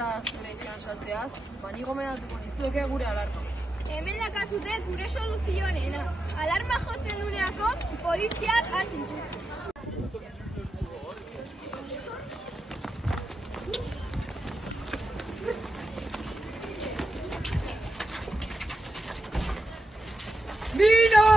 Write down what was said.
sobra zure etxean sartzeaz, ni gomendatuko nizueke gure alarma. Hemen dakazute gure soluzionena. Alarma jotzen duneako poliziak atzintuz. Nino!